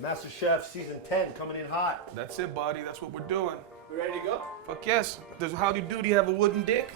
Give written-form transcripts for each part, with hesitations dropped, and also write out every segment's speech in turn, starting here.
Master Chef Season 10 coming in hot. That's it, buddy. That's what we're doing. We ready to go? Fuck yes. Does Howdy Doody have a wooden dick?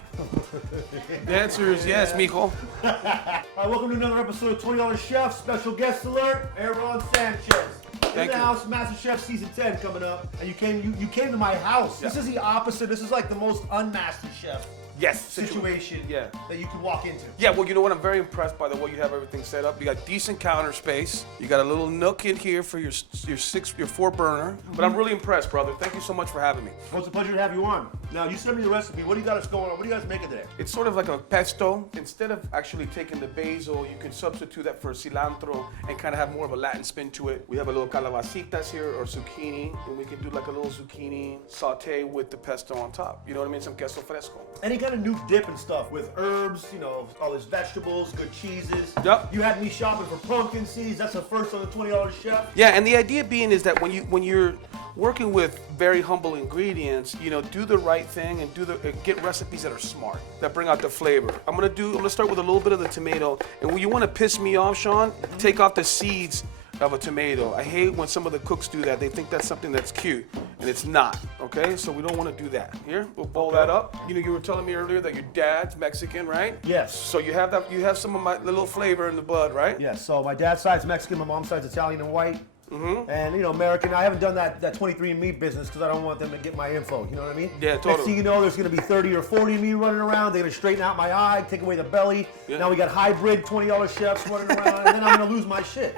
The answer is yes, mijo. All right, welcome to another episode of $20 Chef. Special guest alert, Aarón Sanchez. In the house, Master Chef Season 10 coming up. And you came to my house. Yeah. This is the opposite. This is like the most unmastered chef. Yes. Situation that you can walk into. Yeah, well, you know what? I'm very impressed by the way you have everything set up. You got decent counter space. You got a little nook in here for your 4 burner. But I'm really impressed, brother. Thank you so much for having me. Well, it's a pleasure to have you on. Now, you sent me the recipe. What do you got us going on? What do you guys making today? It's sort of like a pesto. Instead of actually taking the basil, you can substitute that for cilantro and kind of have more of a Latin spin to it. We have a little Calablacitas here, or zucchini, and we can do like a little zucchini saute with the pesto on top. You know what I mean? Some queso fresco. Any kind of new dip and stuff with herbs, you know, all these vegetables, good cheeses. Yep. You had me shopping for pumpkin seeds. That's the first on the $20 Chef. Yeah, and the idea being is that when you're working with very humble ingredients, you know, do the right thing and get recipes that are smart, that bring out the flavor. I'm gonna start with a little bit of the tomato, and when you want to piss me off, Shaun, take off the seeds of a tomato. I hate when some of the cooks do that. They think that's something that's cute, and it's not, okay? So we don't want to do that. Here, we'll bowl that up. You know, you were telling me earlier that your dad's Mexican, right? Yes. So you have some of my little flavor in the blood, right? Yes, so my dad's side's Mexican, my mom's side's Italian and white. And, you know, American. I haven't done that 23andMe business because I don't want them to get my info, you know what I mean? Yeah, totally. Next thing you know, there's going to be 30 or 40 of me running around. They're going to straighten out my eye, take away the belly. Yeah. Now we got hybrid $20 chefs running around, and then I'm going to lose my shit.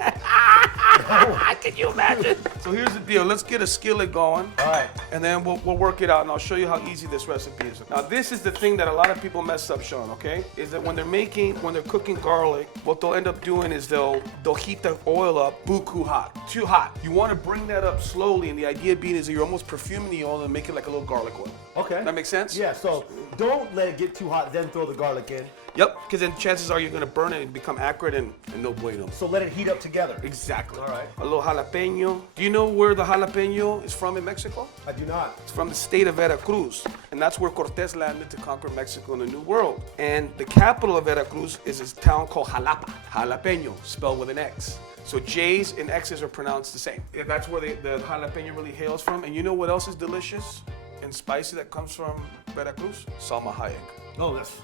Can you imagine? So here's the deal. Let's get a skillet going. All right. And then we'll work it out, and I'll show you how easy this recipe is. Now, this is the thing that a lot of people mess up, Shaun, okay? Is that when they're cooking garlic, what they'll end up doing is they'll heat the oil up buku hot, too hot. You want to bring that up slowly, and the idea being is that you're almost perfuming the oil and make it like a little garlic oil. Okay. That makes sense? Yeah, so don't let it get too hot, then throw the garlic in. Yep, because then chances are you're going to burn it and become acrid and no bueno. So let it heat up together. Exactly. All right. A little jalapeno. Do you know where the jalapeno is from in Mexico? I do not. It's from the state of Veracruz, and that's where Cortés landed to conquer Mexico and the New World. And the capital of Veracruz is this town called Jalapa. Jalapeno, spelled with an X. So J's and X's are pronounced the same. Yeah, that's where the jalapeno really hails from. And you know what else is delicious and spicy that comes from Veracruz? Salma Hayek. Oh, that's...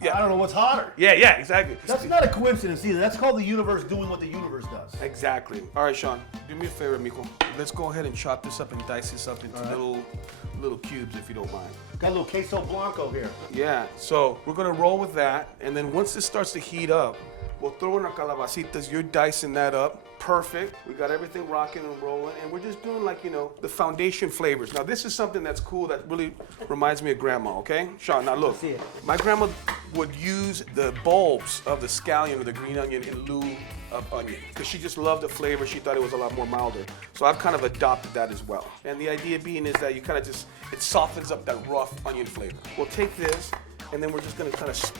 Yeah. I don't know what's hotter. Yeah, exactly. That's not a coincidence either. That's called the universe doing what the universe does. Exactly. All right, Shaun, do me a favor, mijo. Let's go ahead and chop this up and dice this up into little cubes, if you don't mind. Got a little Queso Blanco here. Yeah, so we're gonna roll with that, and then once this starts to heat up, we'll throw in our calabacitas. You're dicing that up. Perfect. We got everything rocking and rolling, and we're just doing like, you know, the foundation flavors. Now, this is something that's cool that really reminds me of grandma, okay? Shaun, now look. See it. My grandma would use the bulbs of the scallion or the green onion in lieu of onion because she just loved the flavor. She thought it was a lot more milder. So I've kind of adopted that as well. And the idea being is that you kind of it softens up that rough onion flavor. We'll take this, and then we're just gonna kind of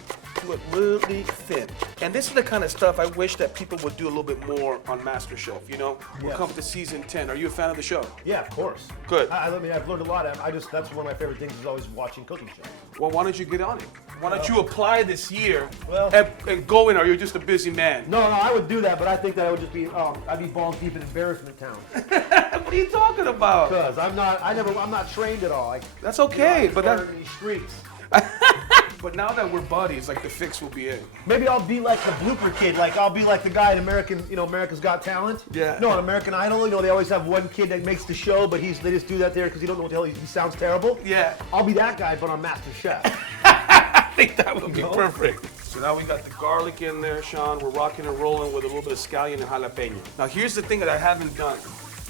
do it really thin. And this is the kind of stuff I wish that people would do a little bit more on MasterChef, you know? We're coming to season 10. Are you a fan of the show? Yeah, of course. Good. I mean, I've learned a lot. That's one of my favorite things is always watching cooking shows. Well, why don't you get on it? Why don't you apply this year Well- and go in, or you're just a busy man? No, I would do that, but I think that I would just be, I'd be balls deep in embarrassment town. What are you talking about? Because I'm not trained at all. That's okay, but that in these streets. But now that we're buddies, like the fix will be in. Maybe I'll be like the blooper kid. Like I'll be like the guy in America's Got Talent. Yeah. No, on American Idol, you know, they always have one kid that makes the show, but they just do that there because you don't know what the hell he sounds terrible. Yeah. I'll be that guy, but on Master Chef. I think that would be perfect. So now we got the garlic in there, Shaun. We're rocking and rolling with a little bit of scallion and jalapeno. Now here's the thing that I haven't done.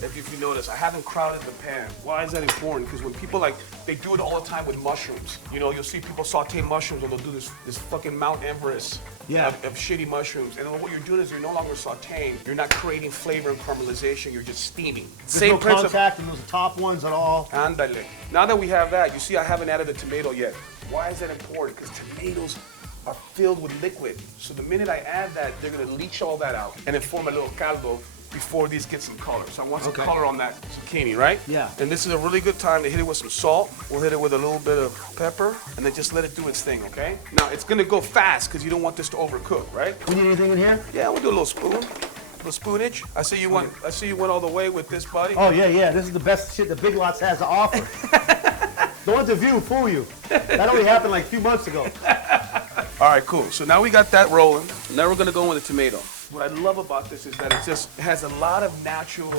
If you notice, I haven't crowded the pan. Why is that important? Because when people they do it all the time with mushrooms. You know, you'll see people saute mushrooms and they'll do this fucking Mount Everest of shitty mushrooms. And what you're doing is you're no longer sauteing. You're not creating flavor and caramelization. You're just steaming. There's no contact in those top ones at all. Andale. Now that we have that, you see I haven't added the tomato yet. Why is that important? Because tomatoes are filled with liquid. So the minute I add that, they're gonna leach all that out and then form a little caldo before these get some color. So I want some color on that zucchini, right? Yeah. And this is a really good time to hit it with some salt. We'll hit it with a little bit of pepper and then just let it do its thing, okay? Now it's gonna go fast because you don't want this to overcook, right? We need anything in here? Yeah, we'll do a little spoon. The spoonage. I see you went all the way with this, buddy. Oh yeah. This is the best shit the Big Lots has to offer. Don't let the view fool you. That only happened like a few months ago. All right, cool. So now we got that rolling. Now we're gonna go in with the tomato. What I love about this is that it has a lot of natural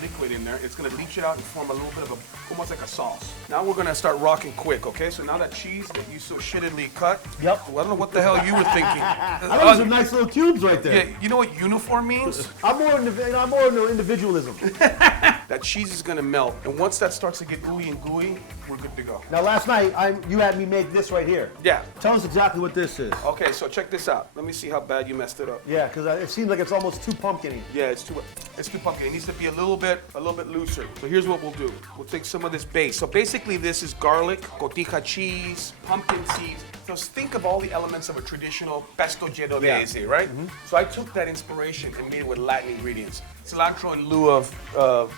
liquid in there. It's gonna leach it out and form a little bit of almost like a sauce. Now we're gonna start rocking quick, okay? So now that cheese that you so shittedly cut. Yep. Well, I don't know what the hell you were thinking. I thought some nice little cubes right there. Yeah, you know what uniform means? I'm more into individualism. That cheese is gonna melt, and once that starts to get ooey and gooey, we're good to go. Now last night you had me make this right here. Yeah. Tell us exactly what this is. Okay, so check this out. Let me see how bad you messed it up. Yeah, because it seems like it's almost too pumpkin-y. Yeah, it's too pumpkin. It needs to be a little bit looser. So here's what we'll do. We'll take some of this base. So basically this is garlic, cotija cheese, pumpkin seeds. So think of all the elements of a traditional pesto genovese, right? Mm-hmm. So I took that inspiration and made it with Latin ingredients. Cilantro in lieu of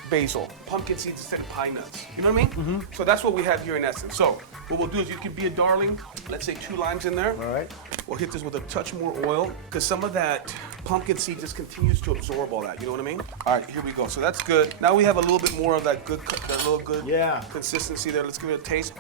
basil, pumpkin seeds instead of pine nuts. You know what I mean? Mm-hmm. So that's what we have here in essence. So what we'll do is you can be a darling. Let's say 2 limes in there. All right. We'll hit this with a touch more oil because some of that pumpkin seed just continues to absorb all that. You know what I mean? All right, here we go. So that's good. Now we have a little bit more of that good consistency there. Let's give it a taste.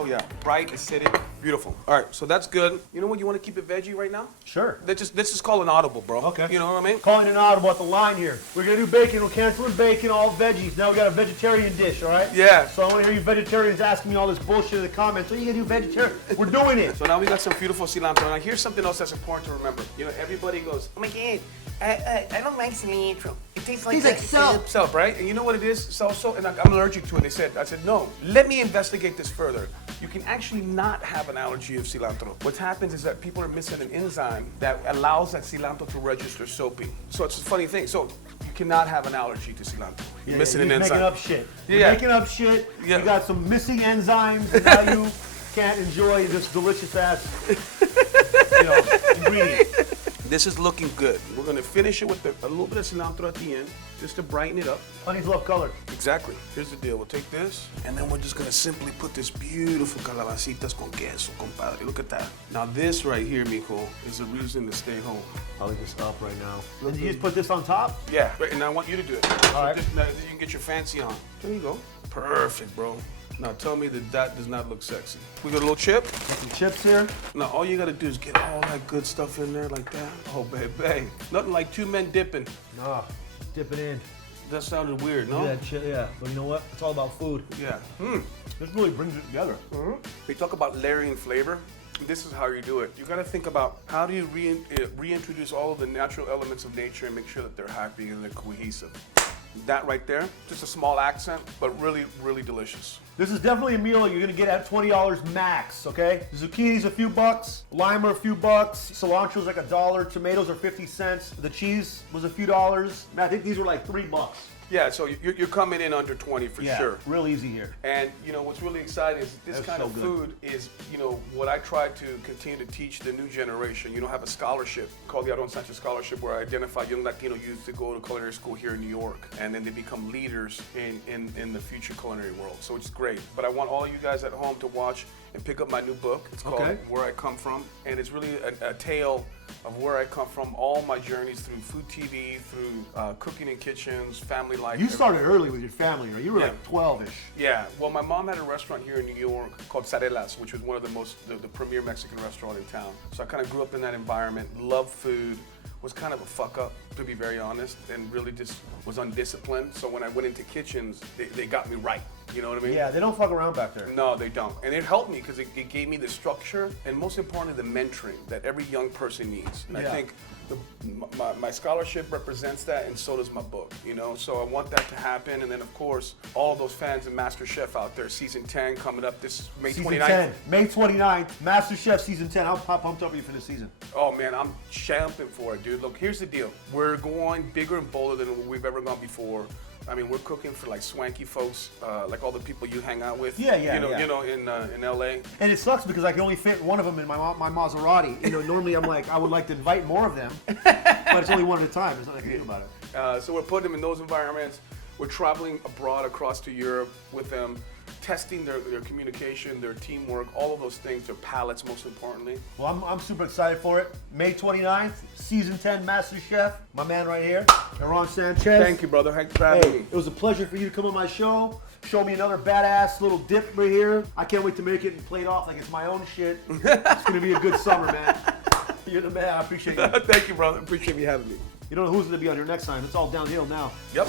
Oh yeah, bright, acidic, beautiful. All right, so that's good. You know what? You want to keep it veggie right now? Sure. This is called an audible, bro. Okay. You know what I mean? Calling an audible at the line here. We're gonna do bacon. We're canceling bacon, all veggies. Now we got a vegetarian dish, all right? Yeah. So I want to hear you vegetarians asking me all this bullshit in the comments. So you gonna do vegetarian? We're doing it. So now we got some beautiful cilantro. Now here's something else that's important to remember. You know, everybody goes, oh my God, I don't like cilantro. It tastes like soap. Soap, right? And you know what it is? So, and I'm allergic to it. I said, no, let me investigate this further. You can actually not have an allergy of cilantro. What happens is that people are missing an enzyme that allows that cilantro to register soapy. So it's a funny thing. So you cannot have an allergy to cilantro. You're missing an enzyme. Making up shit. Yeah. You're making up shit. Yeah. You got some missing enzymes, and now you can't enjoy this delicious ass, ingredient. This is looking good. We're gonna finish it with a little bit of cilantro at the end, just to brighten it up. Honey's love color. Exactly. Here's the deal. We'll take this, and then we're just gonna simply put this beautiful calabacitas con queso, compadre. Look at that. Now this right here, mijo, is a reason to stay home. I'll leave this up right now. Did you just put this on top? Yeah. Right, and I want you to do it. All right. Now you can get your fancy on. There you go. Perfect, bro. Now tell me that does not look sexy. We got a little chip. Got some chips here. Now all you gotta do is get all that good stuff in there like that. Oh, baby. Nothing like 2 men dipping. Nah, dip it in. That sounded weird, no? Yeah. But you know what? It's all about food. Yeah. This really brings it together. We talk about layering flavor. This is how you do it. You gotta think about how do you reintroduce all of the natural elements of nature and make sure that they're happy and they're cohesive. That right there, just a small accent, but really, really delicious. This is definitely a meal you're gonna get at $20 max, okay? Zucchini's a few bucks, lime are a few bucks, cilantro's like $1, tomatoes are 50 cents, the cheese was a few dollars, and I think these were like $3. Yeah, so you're coming in under 20 for sure. Real easy here. And you know what's really exciting is this kind of food is, what I try to continue to teach the new generation. Have a scholarship called the Aarón Sanchez Scholarship where I identify young Latino youth to go to culinary school here in New York, and then they become leaders in the future culinary world. So it's great. But I want all you guys at home to watch and pick up my new book. It's called Where I Come From, and it's really a tale of where I come from, all my journeys through food TV, through cooking in kitchens, family life. You started early with your family, right? You were like 12-ish. Yeah. Well, my mom had a restaurant here in New York called Zarelas, which was one of the premier Mexican restaurant in town. So I kind of grew up in that environment, loved food, was kind of a fuck up, to be very honest, and really just was undisciplined. So when I went into kitchens, they got me right. You know what I mean? Yeah, they don't fuck around back there. No, they don't. And it helped me because it gave me the structure and most importantly, the mentoring that every young person needs. And I think my scholarship represents that, and so does my book, So I want that to happen. And then, of course, all those fans of MasterChef out there, season 10 coming up this May 29th. May 29th, MasterChef season 10. How pumped up are you for this season? Oh, man, I'm champing for it, dude. Look, here's the deal. We're going bigger and bolder than we've ever gone before. I mean, we're cooking for like swanky folks, like all the people you hang out with. In LA. And it sucks because I can only fit one of them in my Maserati. Normally I'm like, I would like to invite more of them, but it's only one at a time. There's nothing I can do about it. So we're putting them in those environments. We're traveling abroad across to Europe with them. testing their communication, their teamwork, all of those things, their palates most importantly. Well, I'm super excited for it. May 29th, season 10 Master Chef. My man right here, Aarón Sanchez. Thank you, brother. Thanks for having me. It was a pleasure for you to come on my show. Show me another badass little dip right here. I can't wait to make it and play it off like it's my own shit. It's gonna be a good summer, man. You're the man. I appreciate you. Thank you, brother. Appreciate you having me. You don't know who's gonna be on here next time. It's all downhill now. Yep.